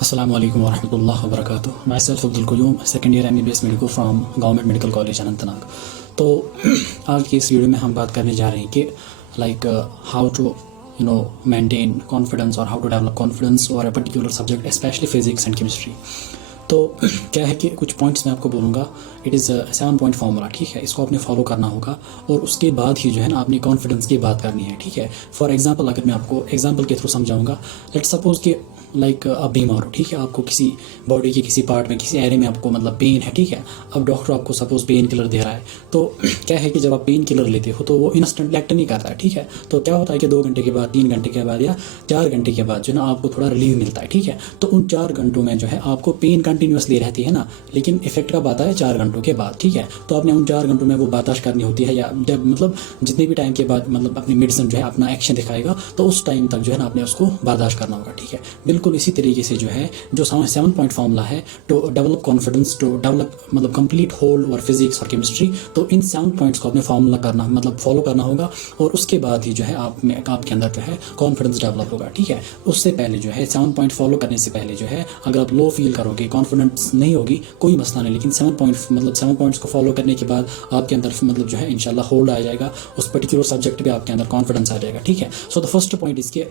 Assalamu alaikum warahmatullahi wabarakatuh. Myself Abdul Qayyum, second year MBBS medical from Government Medical College Anantnag. तो आज की इस video में हम बात करने जा रहे हैं कि like how to maintain confidence और हाउ टू डेवलप कॉन्फिडेंस और a particular subject specially physics and chemistry. तो क्या है कि कुछ पॉइंट्स मैं आपको बोलूँगा। इट इज़ 7 पॉइंट फार्मूला, ठीक है। इसको आपने फॉलो करना होगा और उसके बाद ही जो है ना आपने कॉन्फिडेंस की बात करनी है, ठीक है। फॉर एग्जांपल अगर मैं आपको एग्जांपल के थ्रू समझाऊंगा, लेट्स सपोज कि लाइक आप बीमार हो, ठीक है। आपको किसी बॉडी के किसी पार्ट में किसी एरिया में आपको मतलब पेन है, ठीक है। अब डॉक्टर आपको सपोज पेन किलर दे रहा है, तो क्या है कि जब आप पेन किलर लेते हो तो वो इंस्टेंटली एक्ट नहीं करता है, ठीक है। तो क्या होता है कि 2 घंटे के बाद, 3 घंटे के बाद या 4 घंटे के बाद जो ना आपको थोड़ा रिलीफ मिलता है, ठीक है। तो उन 4 घंटों में जो है आपको पेन कंटिन्यूसली रहती है ना, लेकिन इफेक्ट कब आता है? 4 घंटों के बाद, ठीक है। तो आपने उन 4 घंटों में वो बर्दाश्त करनी होती है, या जब मतलब जितने भी टाइम के बाद मतलब अपनी मेडिसिन जो है अपना एक्शन दिखाएगा तो उस टाइम तक जो है ना आपने उसको बर्दाश्त करना होगा, ठीक है। बिल्कुल इसी तरीके से जो है जो 7 पॉइंट फार्मूला है to develop confidence, to develop मतलब कंप्लीट होल और फिजिक्स और केमिस्ट्री, तो इन 7 पॉइंट्स को आपने फार्मूला करना मतलब फॉलो करना होगा और उसके बाद ही जो है आपके अंदर जो है कॉन्फिडेंस डेवलप होगा, ठीक है। उससे पहले जो है 7 पॉइंट फॉलो करने से पहले जो है अगर आप लो फील करोगे, कॉन्फिडेंस नहीं होगी, कोई मसला नहीं, लेकिन 7 पॉइंट्स को फॉलो करने के बाद आपके अंदर मतलब जो है इंशाल्लाह होल्ड आ जाएगा, उस पर्टिकुलर सब्जेक्ट पे आपके अंदर कॉन्फिडेंस आ जाएगा, ठीक है। सो द फर्स्ट पॉइंट इसके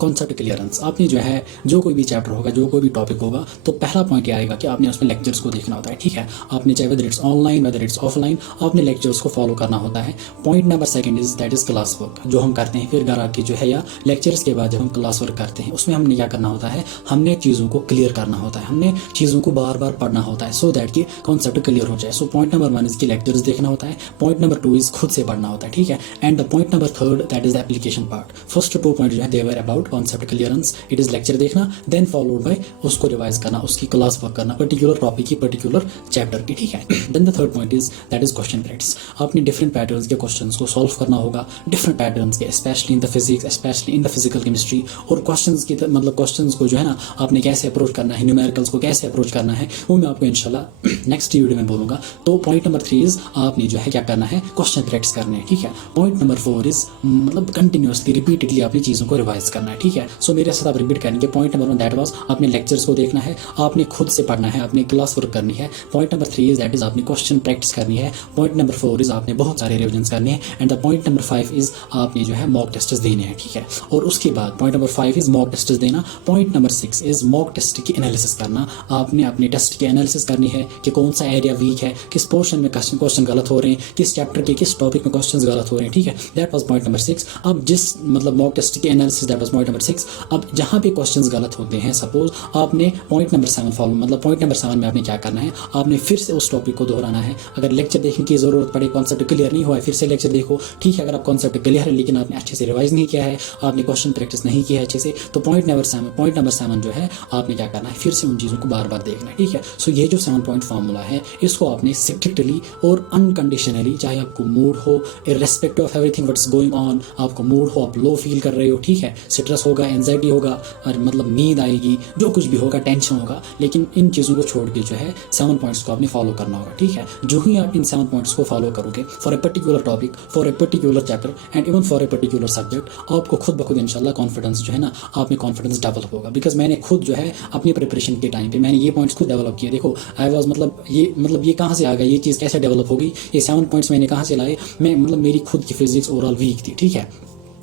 कॉन्सेप्ट क्लियरेंस। आपने जो है जो कोई भी चैप्टर होगा, जो कोई भी टॉपिक होगा, तो पहला पॉइंट ये आएगा कि आपने उसमें लेक्चर्स को देखना होता है, ठीक है। आपने चाहे whether it's online whether it's offline, आपने लेक्चर्स को फॉलो करना होता है। Point number second is that is class work, जो हम करते हैं फिर घर आके जो है या लेक्चर्स के बाद जब हम क्लास वर्क करते हैं उसमें हमने क्या करना होता है, हमने चीज़ों को क्लियर करना होता है, हमने चीज़ों को बार बार पढ़ना होता है सो दैट कि कॉन्सेप्ट क्लियर हो जाए। सो पॉइंट नंबर 1 इसकी लेक्चर्स देखना होता है, पॉइंट नंबर 2 इज खुद से पढ़ना होता है, ठीक है। And the point number 3 that is the application part. First 2 point जो है they were about concept clearance, it is lecture देखना, देन फॉलोड बाय उसको रिवाइज करना, उसकी क्लास वर्क करना पर्टिकुलर टॉपिक की पर्टिकुलर चैप्टर की, ठीक है। Then the third point is that is question practice. आपने डिफरेंट पैटर्न्स के क्वेश्चंस को सॉल्व करना होगा, डिफरेंट पैटर्न्स के, specially in the physics, specially in the physical chemistry. और क्वेश्चंस की मतलब क्वेश्चंस को जो है ना आपने कैसे अप्रोच करना है, न्यूमेरिकल्स को कैसे अप्रोच करना है, वो मैं आपको इंशाल्लाह नेक्स्ट वीडियो में बोलूंगा। तो पॉइंट नंबर 3 इज आपने जो है क्या करना है, क्वेश्चन प्रैक्टिस करने हैं, ठीक है। पॉइंट नंबर 4 इज मतलब कंटिन्यूसली रिपीटेडली आपने चीज़ों को रिवाइज करना है, ठीक है। सो मेरे साथ आप रिपीट करेंगे। पॉइंट नंबर 1 दैट वाज आपने लेक्चर्स को देखना है, आपने खुद से पढ़ना है, आपने क्लास वर्क करनी है। Point number 3 is that is आपने क्वेश्चन प्रैक्टिस करनी है। पॉइंट नंबर 4 इज आपने बहुत सारे रिविजन्स करने हैं। And the point number 5 is आपने जो है मॉक टेस्ट देने हैं, ठीक है। और उसके बाद point number 5 is mock test देना। Point number 6 is mock test की एनालिसिस करना। आपने अपने टेस्ट की एनालिसिस करनी है कि कौन सा एरिया वीक है, किस पोर्शन में क्वेश्चन गलत हो रहे हैं, किस चैप्टर के किस टॉपिक में क्वेश्चन गलत हो रहे हैं, ठीक है। That was point number 6। अब जिस मतलब मॉक टेस्ट की analysis, that was point number 6। अब जहाँ पे क्वेश्चन गलत होते हैं, सपोज आपने पॉइंट नंबर 7 फॉलो मतलब पॉइंट नंबर 7 में आपने क्या करना है, आपने फिर से उस टॉपिक को दोहराना है। अगर लेक्चर देखने की जरूरत पड़े, कॉन्सेप्ट क्लियर नहीं हुआ है, फिर से लेक्चर देखो, ठीक है। अगर आप कॉन्सेप्ट क्लियर है लेकिन आपने अच्छे से रिवाइज नहीं किया है, आपने क्वेश्चन प्रैक्टिस नहीं किया है अच्छे से, तो पॉइंट नंबर 7 जो है आपने क्या करना है, फिर से उन चीज़ों को बार बार देखना है, ठीक है। सो ये जो 7 पॉइंट फार्मूला है, इसको आपने स्ट्रिक्टली और अनकंडीशनली, चाहे आपको मूड हो, irrespective of everything what's going on, आपको मूड हो, आप लो फील कर रहे हो, ठीक है, स्ट्रेस होगा, एंजाइटी होगा, और मतलब नींद आएगी, जो कुछ भी होगा, टेंशन होगा, लेकिन इन चीज़ों को छोड़ के जो है 7 पॉइंट्स को आपने फॉलो करना होगा, ठीक है। जो ही आप इन 7 पॉइंट्स को फॉलो करोगे for a particular topic, for a particular chapter and even for a particular subject, आपको खुद ब खुद इंशाल्लाह कॉन्फिडेंस जो है ना आप में कॉन्फिडेंस डेवलप होगा। बिकॉज मैंने खुद जो है अपनी प्रिपरेशन के टाइम पे मैंने ये पॉइंट्स खुद डेवलप किए। देखो आई वॉज मतलब ये कहाँ से आ गया, ये चीज़ कैसे डेवलप होगी, ये 7 पॉइंट्स मैंने कहाँ से लाए। मैं मतलब मेरी खुद की फिजिक्स ओवरऑल वीक थी, ठीक है,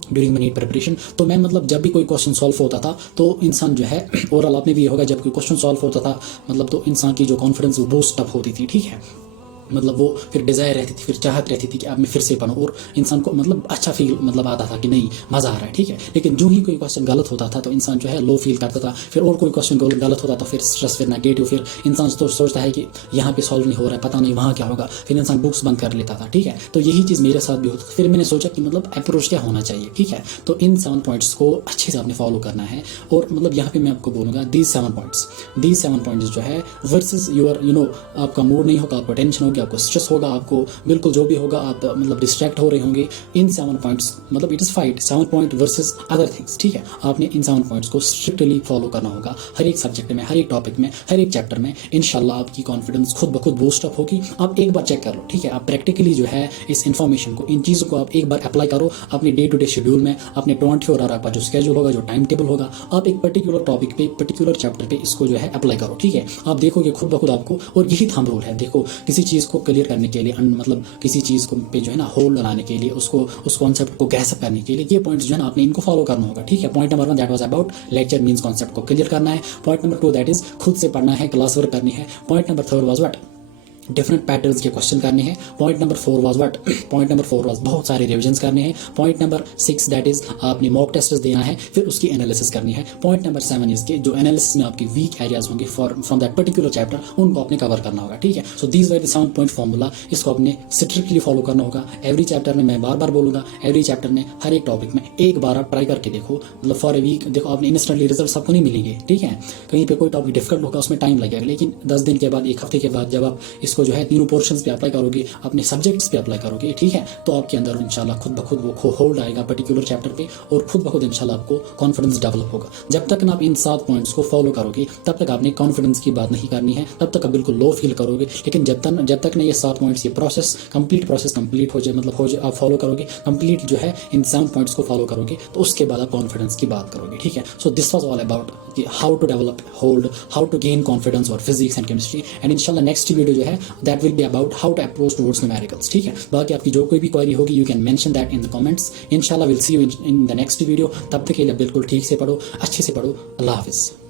ड्यूरिंग माई नीट प्रिपरेशन। तो मैं मतलब जब भी कोई क्वेश्चन सॉल्व होता था तो इंसान जो है ओवरऑल आप में भी ये होगा, जब कोई क्वेश्चन सॉल्व होता था मतलब तो इंसान की जो कॉन्फिडेंस वो बूस्ट अप होती थी, ठीक है। मतलब वो फिर डिज़ायर रहती थी, फिर चाहत रहती थी कि अब मैं फिर से पढ़ूं, और इंसान को मतलब अच्छा फील मतलब आता था कि नहीं मज़ा आ रहा है, ठीक है। लेकिन जो ही कोई क्वेश्चन गलत होता था तो इंसान जो है लो फील करता था, फिर और कोई क्वेश्चन गलत होता तो फिर स्ट्रेस, फिर नेगेटिव, फिर इंसान तो सोचता है कि यहाँ पे सॉल्व नहीं हो रहा है, पता नहीं वहाँ क्या होगा, फिर इंसान बुक्स बंद कर लेता था, ठीक है। तो यही चीज़ मेरे साथ भी होती। फिर मैंने सोचा कि मतलब अप्रोच क्या होना चाहिए, ठीक है। तो इन 7 पॉइंट्स को अच्छे से आपने फॉलो करना है। और मतलब यहाँ पे मैं आपको बोलूँगा दीज 7 पॉइंट्स जो है वर्सेस यूर आपका मूड नहीं होगा, आपको टेंशन होगी, होगी, आपको स्ट्रेस होगा, आपको बिल्कुल जो भी होगा आप मतलब डिस्ट्रैक्ट हो रहे होंगे इन 7 पॉइंट्स, मतलब it is fight 7 point versus other things, ठीक है। आपने इन 7 पॉइंट्स को स्ट्रिक्टली फॉलो करना होगा हर एक सब्जेक्ट में, हर एक टॉपिक में, हर एक चैप्टर में। इंशाल्लाह आपकी कॉन्फिडेंस खुद ब खुद बूस्ट अप होगी। आप एक बार चेक कर लो, ठीक है। आप प्रैक्टिकली जो है इस इन्फॉर्मेशन को, इन चीज़ों को आप एक बार अप्लाई करो अपने डे टू डे शेड्यूल में, अपने 24 आवर का जो स्केड्यूल होगा, जो टाइम टेबल होगा, आप एक पर्टिकुलर टॉपिक पे, पर्टिकुलर चैप्टर पे इसको जो है अप्लाई करो, ठीक है। आप देखोगे खुद ब खुद आपको, और यही थंब रूल है। देखो किसी चीज़ को क्लियर करने के लिए, मतलब किसी चीज़ को पे जो है ना होल्ड लगाने के लिए, उसको उस कॉन्सेप्ट को ग्रैस्प करने के लिए ये पॉइंट्स जो है ना आपने इनको फॉलो करना होगा, ठीक है। Point number 1 that was about lecture means concept को क्लियर करना है। पॉइंट नंबर 2 दैट इज खुद से पढ़ना है, क्लास वर्क करनी है। Point number 3 was what, different patterns के क्वेश्चन करने हैं। Point number 4 was what, point number 4 was बहुत सारे रिविजन्स करने हैं। पॉइंट नंबर 6 दैट इज आपने मॉक टेस्ट देना है, फिर उसकी एनालिसिस करनी है। पॉइंट नंबर 7 इसके जो एनालिसिस में आपके वीक एरियाज होंगे फ्रॉम दैट पर्टिकुलर चैप्टर, उनको आपने कवर करना होगा, ठीक है। So these were the 7 point formula, इसको आपने स्ट्रिक्टली फॉलो करना होगा एवरी चैप्टर में। मैं बार बार बोलूंगा, एवरी चैप्टर में, हर एक टॉपिक में एक बार आप ट्राई करके देखो, मतलब फॉर ए वीक देखो। आपने इंस्टेंटली रिजल्ट आपको नहीं मिलेंगे, ठीक है। कहीं पे कोई टॉपिक डिफिकल्ट होगा, उसमें टाइम लगेगा, लेकिन 10 दिन के बाद, एक हफ्ते के बाद जब आप इसको जो है तीनों पोर्शन पे अप्लाई करोगे, अपने सब्जेक्ट्स पे अप्लाई करोगे, ठीक है, तो आपके अंदर इंशाल्लाह खुद ब खुद वो होल्ड आएगा पर्टिकुलर चैप्टर पे, और खुद ब खुद इंशाल्लाह आपको कॉन्फिडेंस डेवलप होगा। जब तक ना आप इन 7 पॉइंट्स को फॉलो करोगे, तब तक आपने कॉन्फिडेंस की बात नहीं करनी है, तब तक आप बिल्कुल लो फील करोगे। लेकिन जब तक ना ये 7 पॉइंट्स, ये प्रोसेस कंप्लीट हो जाए, मतलब हो जाए, आप फॉलो करोगे कंप्लीट जो है इन 7 पॉइंट्स को फॉलो करोगे, तो उसके बाद आप कॉन्फिडेंस की बात करोगे, ठीक है। So this was all about how to develop hold, how to gain confidence और फिजिक्स एंड केमिस्ट्री। एंड इंशाल्लाह नेक्स्ट वीडियो जो है that will be about how to approach towards numericals, ठीक है। बाकी आपकी जो कोई भी क्वेरी होगी, you can mention that in the comments. इंशाल्लाह will see you in the next video. तब तक के लिए बिल्कुल ठीक से पढ़ो, अच्छे से पढ़ो। अल्लाह हाफिज़।